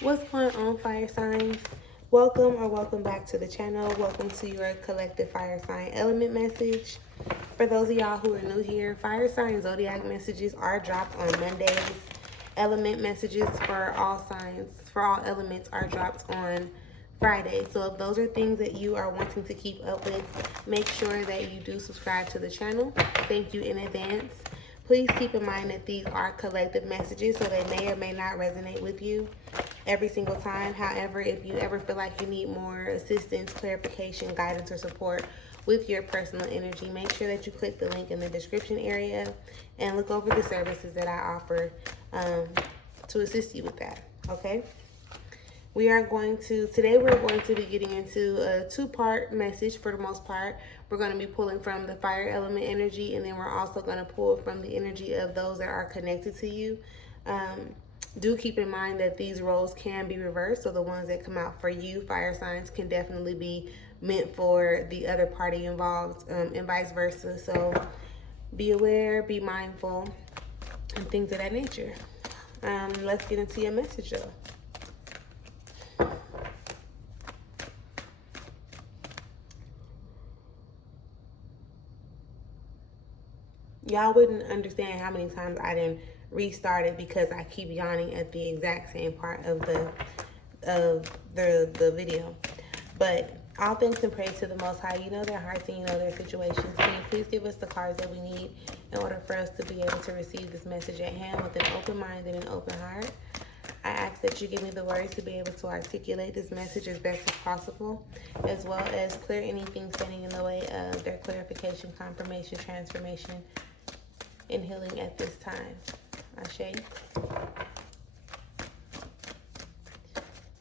What's going on, fire signs? Welcome or welcome back to the channel. Welcome to your collective fire sign element message. For those of y'all who are new here, fire sign zodiac messages are dropped on Mondays. Element messages for all signs, for all elements, are dropped on Friday. So if those are things that you are wanting to keep up with, make sure that you do subscribe to the channel. Thank you in advance. Please keep in mind that these are collective messages, so they may or may not resonate with you every single time. However, if you ever feel like you need more assistance, clarification, guidance, or support with your personal energy, make sure that you click the link in the description area and look over the services that I offer to assist you with that, okay? Today we're going to be getting into a two-part message for the most part. We're going to be pulling from the fire element energy, and then we're also going to pull from the energy of those that are connected to you. Do keep in mind that these roles can be reversed, so the ones that come out for you, fire signs, can definitely be meant for the other party involved, and vice versa. So be aware, be mindful, and things of that nature. Let's get into your message, though. Y'all wouldn't understand how many times I didn't restart it because I keep yawning at the exact same part of the video. But all thanks and praise to the Most High. You know their hearts and you know their situations. Can you please give us the cards that we need in order for us to be able to receive this message at hand with an open mind and an open heart? I ask that you give me the words to be able to articulate this message as best as possible, as well as clear anything standing in the way of their clarification, confirmation, transformation, and healing at this time. Ashe.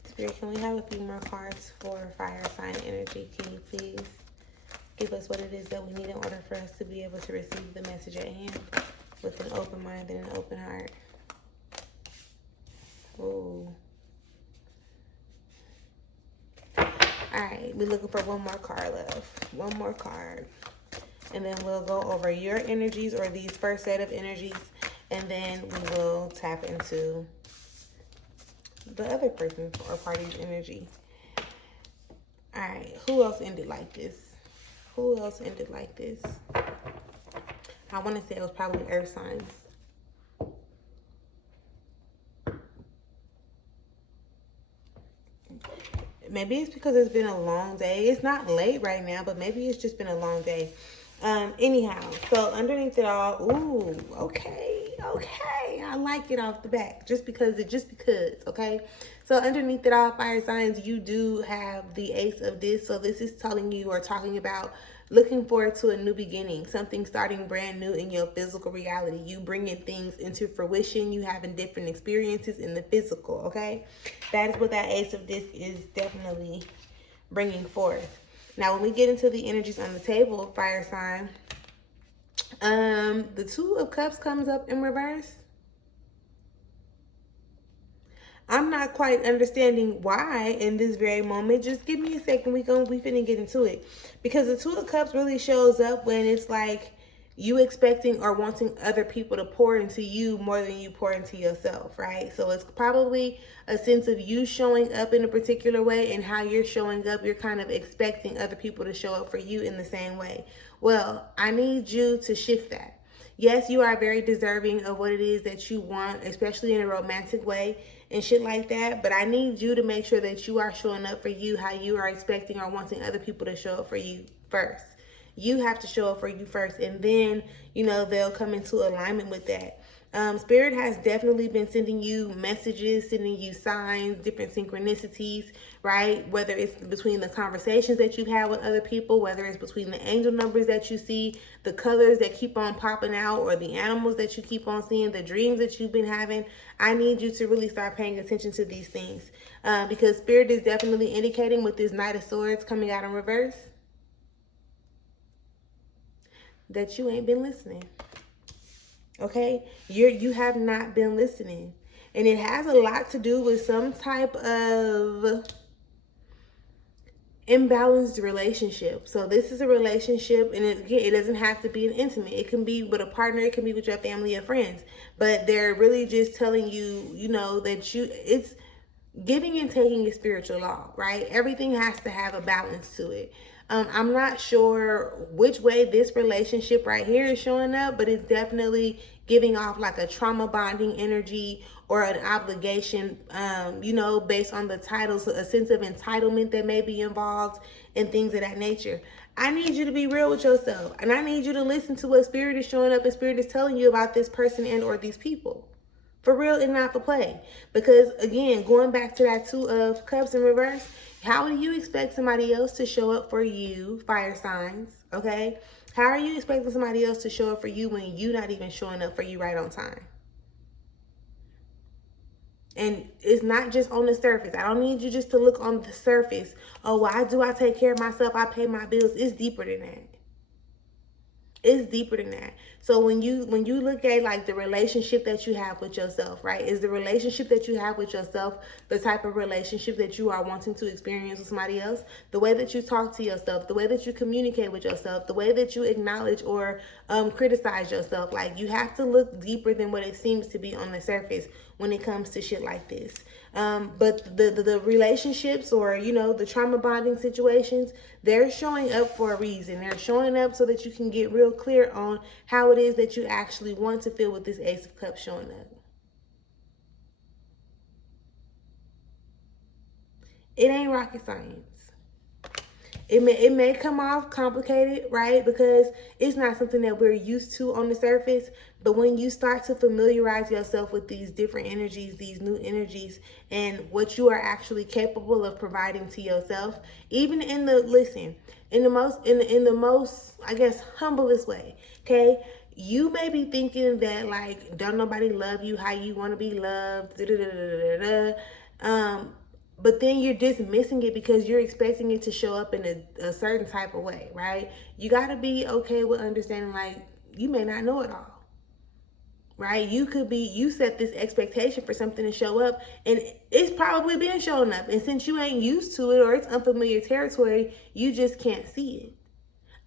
Spirit, can we have a few more cards for fire sign energy? Can you please give us what it is that we need in order for us to be able to receive the message at hand with an open mind and an open heart? Ooh. Alright, we're looking for one more card, love. One more card. And then we'll go over your energies, or these first set of energies, and then we will tap into the other person's or party's energy. All right, who else ended like this? Who else ended like this? I want to say it was probably earth signs. Maybe it's because it's been a long day. It's not late right now, but maybe it's just been a long day. Anyhow, so underneath it all, ooh, okay, I like it off the back, just because, okay? So underneath it all, fire signs, you do have the ace of this. So this is telling you or talking about looking forward to a new beginning, something starting brand new in your physical reality. You bringing things into fruition, you having different experiences in the physical, okay? That is what that ace of this is definitely bringing forth. Now, when we get into the energies on the table, fire sign, the Two of Cups comes up in reverse. I'm not quite understanding why in this very moment. Just give me a second. We finna get into it. Because the Two of Cups really shows up when it's like you expecting or wanting other people to pour into you more than you pour into yourself, right? So it's probably a sense of you showing up in a particular way, and how you're showing up, you're kind of expecting other people to show up for you in the same way. Well, I need you to shift that. Yes, you are very deserving of what it is that you want, especially in a romantic way and shit like that. But I need you to make sure that you are showing up for you how you are expecting or wanting other people to show up for you first. You have to show up for you first, and then, you know, they'll come into alignment with that. Spirit has definitely been sending you messages, sending you signs, different synchronicities, right? Whether it's between the conversations that you've had with other people, whether it's between the angel numbers that you see, the colors that keep on popping out, or the animals that you keep on seeing, the dreams that you've been having. I need you to really start paying attention to these things, because Spirit is definitely indicating with this Knight of Swords coming out in reverse that you ain't been listening. Okay, you have not been listening, and it has a lot to do with some type of imbalanced relationship. So this is a relationship, and it doesn't have to be an intimate. It can be with a partner, it can be with your family and friends, but they're really just telling you, you know, that giving and taking is spiritual law, right? Everything has to have a balance to it. I'm not sure which way this relationship right here is showing up, but it's definitely giving off like a trauma bonding energy or an obligation, based on the titles, a sense of entitlement that may be involved and things of that nature. I need you to be real with yourself, and I need you to listen to what spirit is showing up and spirit is telling you about this person and or these people. For real and not for play. Because again, going back to that Two of Cups in reverse, how do you expect somebody else to show up for you, fire signs, okay? How are you expecting somebody else to show up for you when you're not even showing up for you right on time? And it's not just on the surface. I don't need you just to look on the surface. Oh, why do I take care of myself? I pay my bills. It's deeper than that. It's deeper than that. So when you look at like the relationship that you have with yourself, right? Is the relationship that you have with yourself the type of relationship that you are wanting to experience with somebody else? The way that you talk to yourself, the way that you communicate with yourself, the way that you acknowledge or criticize yourself. Like, you have to look deeper than what it seems to be on the surface when it comes to shit like this. But the relationships or, the trauma bonding situations, they're showing up for a reason. They're showing up so that you can get real clear on how it is that you actually want to feel with this Ace of Cups showing up. It ain't rocket science. It may come off complicated, right? Because it's not something that we're used to on the surface. But when you start to familiarize yourself with these different energies, these new energies, and what you are actually capable of providing to yourself, even in the most, I guess, humblest way, okay? You may be thinking that, like, don't nobody love you how you want to be loved, but then you're dismissing it because you're expecting it to show up in a certain type of way, right? You got to be okay with understanding, like, you may not know it all, right? You set this expectation for something to show up, and it's probably been showing up. And since you ain't used to it or it's unfamiliar territory, you just can't see it.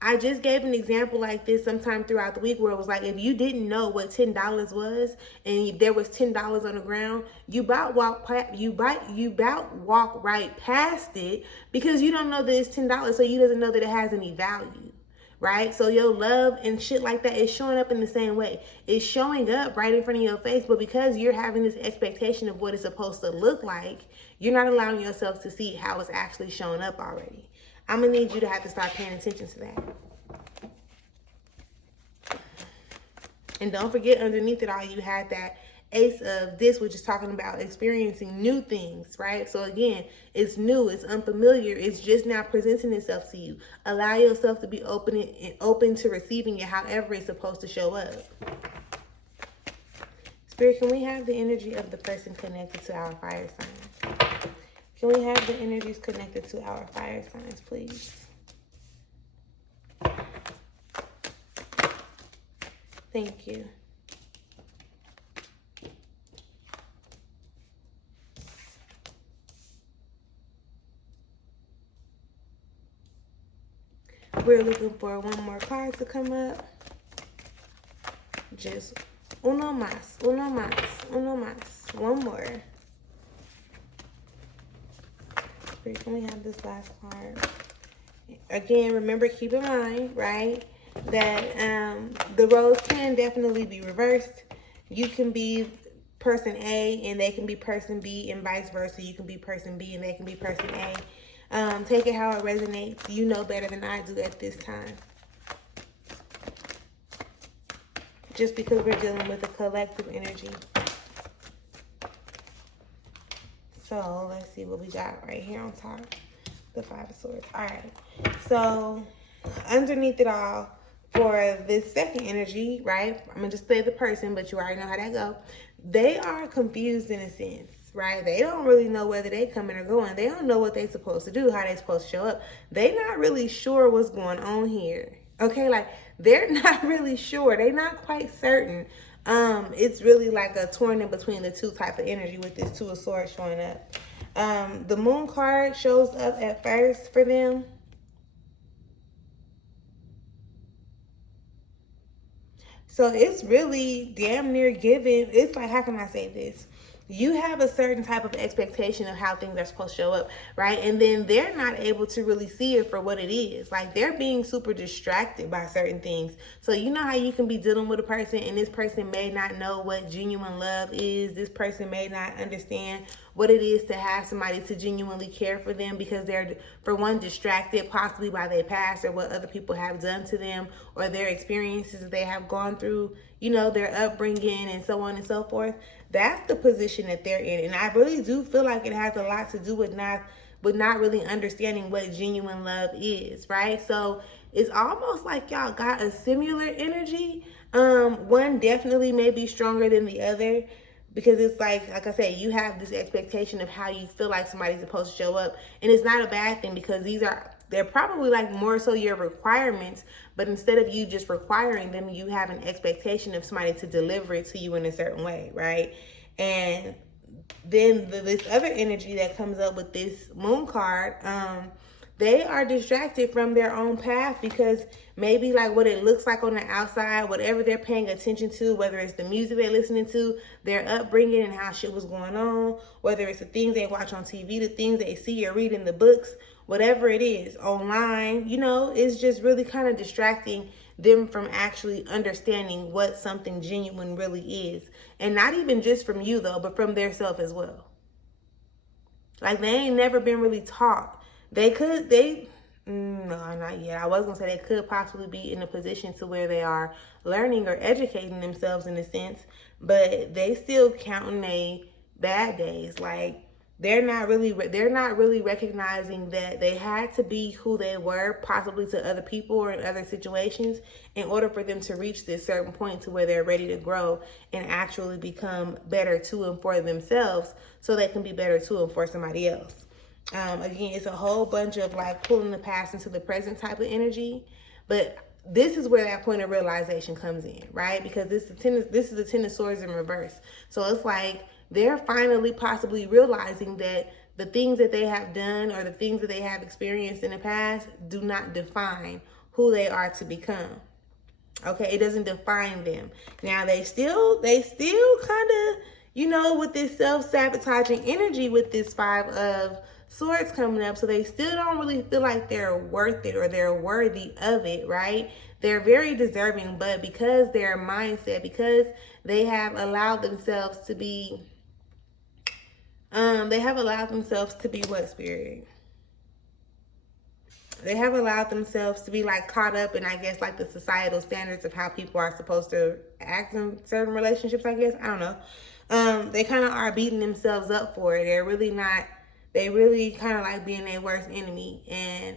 I just gave an example like this sometime throughout the week where it was like, if you didn't know what $10 was and there was $10 on the ground, you about walk right past it because you don't know that it's $10, so you doesn't know that it has any value. Right? So your love and shit like that is showing up in the same way. It's showing up right in front of your face, but because you're having this expectation of what it's supposed to look like, you're not allowing yourself to see how it's actually showing up already. I'm going to need you to have to start paying attention to that. And don't forget, underneath it all, you had that Ace of this, which is talking about experiencing new things, right? So again, it's new, it's unfamiliar, it's just now presenting itself to you. Allow yourself to be open to receiving it however it's supposed to show up. Spirit, can we have the energy of the person connected to our fire signs? Can we have the energies connected to our fire signs, please? Thank you. We're looking for one more card to come up. Just uno más. One more. Can we have this last card? Again, remember, keep in mind, right, that the roles can definitely be reversed. You can be person A and they can be person B, and vice versa. You can be person B and they can be person A. Take it how it resonates. You know better than I do at this time. Just because we're dealing with a collective energy. So let's see what we got right here on top. The Five of Swords. All right. So underneath it all, for this second energy, right? I'm going to just say the person, but you already know how that go. They are confused in a sense, right? They don't really know whether they coming or going. They don't know what they're supposed to do, how they're supposed to show up. They're not really sure what's going on here. Okay, like they're not really sure. They're not quite certain. It's really like a torn in between the two type of energy with this Two of Swords showing up. The Moon card shows up at first for them. So it's really damn near given. It's like, how can I say this? you have a certain type of expectation of how things are supposed to show up, right? And then they're not able to really see it for what it is. Like, they're being super distracted by certain things. So you know how you can be dealing with a person and this person may not know what genuine love is. This person may not understand what it is to have somebody to genuinely care for them, because they're, for one, distracted possibly by their past or what other people have done to them, or their experiences that they have gone through, you know, their upbringing and so on and so forth. That's the position that they're in. And I really do feel like it has a lot to do with not really understanding what genuine love is, right? So it's almost like y'all got a similar energy. One definitely may be stronger than the other, because it's like I said, you have this expectation of how you feel like somebody's supposed to show up. And it's not a bad thing, because they're probably like more so your requirements, but instead of you just requiring them, you have an expectation of somebody to deliver it to you in a certain way, right? And then this other energy that comes up with this moon card, they are distracted from their own path, because maybe like what it looks like on the outside, whatever they're paying attention to, whether it's the music they're listening to, their upbringing and how shit was going on, whether it's the things they watch on TV, the things they see or read in the books, whatever it is online, you know, it's just really kind of distracting them from actually understanding what something genuine really is. And not even just from you though, but from their self as well. Like, they ain't never been really taught. No, not yet. I was gonna say they could possibly be in a position to where they are learning or educating themselves in a sense, but they still counting they bad days. Like, they're not really recognizing that they had to be who they were, possibly to other people or in other situations, in order for them to reach this certain point to where they're ready to grow and actually become better to and for themselves, so they can be better to and for somebody else. Again, it's a whole bunch of like pulling the past into the present type of energy, but this is where that point of realization comes in, right? Because this is the Ten of Swords in reverse. So it's like they're finally possibly realizing that the things that they have done or the things that they have experienced in the past do not define who they are to become. Okay, it doesn't define them. Now they still kind of, you know, with this self-sabotaging energy with this Five of Swords coming up, so they still don't really feel like they're worth it or they're worthy of it, right? They're very deserving, but because their mindset, because they have allowed themselves to be what, Spirit? They have allowed themselves to be like caught up in, I guess, like the societal standards of how people are supposed to act in certain relationships, I guess. I don't know. They kind of are beating themselves up for it. They really kind of like being their worst enemy. And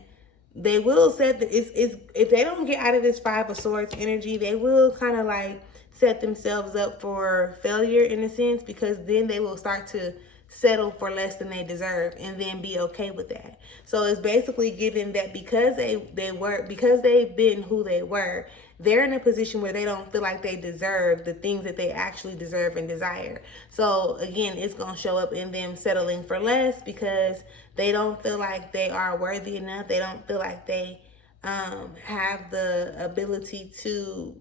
they will set if they don't get out of this Five of Swords energy, they will kind of like set themselves up for failure in a sense, because then they will start to settle for less than they deserve and then be okay with that. So it's basically given that because they've been who they were, they're in a position where they don't feel like they deserve the things that they actually deserve and desire. So again, it's going to show up in them settling for less because they don't feel like they are worthy enough. They don't feel like they have the ability to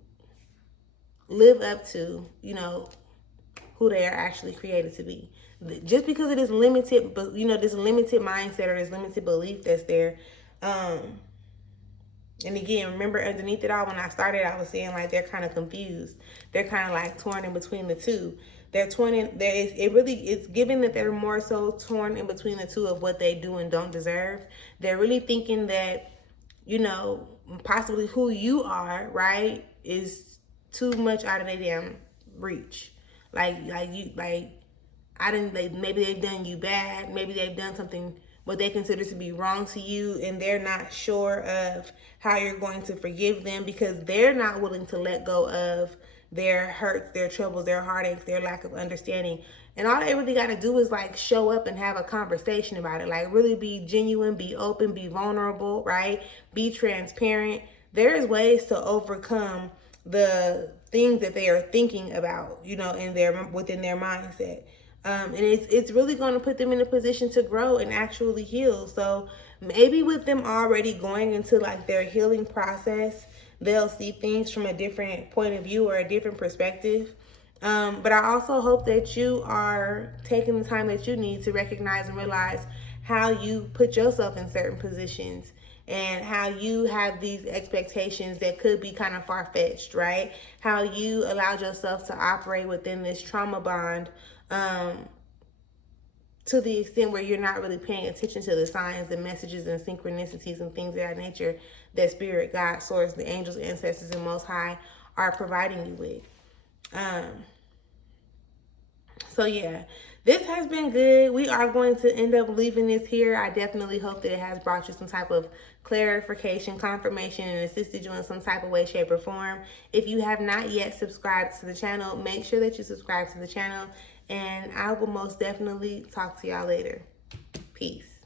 live up to, you know, who they are actually created to be. Just because of this limited, you know, this limited mindset or this limited belief that's there. And again, remember underneath it all, when I started, I was saying like they're kind of confused. They're kind of like torn in between the two. It's given that they're more so torn in between the two of what they do and don't deserve. They're really thinking that, you know, possibly who you are, right, is too much out of their damn reach. Maybe they've done you bad. Maybe they've done something what they consider to be wrong to you, and they're not sure of how you're going to forgive them because they're not willing to let go of their hurts, their troubles, their heartaches, their lack of understanding. And all they really got to do is like show up and have a conversation about it. Like really be genuine, be open, be vulnerable, right? Be transparent. There's ways to overcome the things that they are thinking about, you know, within their mindset. And it's really going to put them in a position to grow and actually heal. So maybe with them already going into like their healing process, they'll see things from a different point of view or a different perspective. But I also hope that you are taking the time that you need to recognize and realize how you put yourself in certain positions and how you have these expectations that could be kind of far-fetched, right? How you allowed yourself to operate within this trauma bond, to the extent where you're not really paying attention to the signs and messages and synchronicities and things of that nature that spirit, God, source, the angels, ancestors, and most high are providing you with. So yeah, this has been good. We are going to end up leaving this here. I definitely hope that it has brought you some type of clarification, confirmation, and assisted you in some type of way, shape, or form. If you have not yet subscribed to the channel, make sure that you subscribe to the channel, and I will most definitely talk to y'all later. Peace.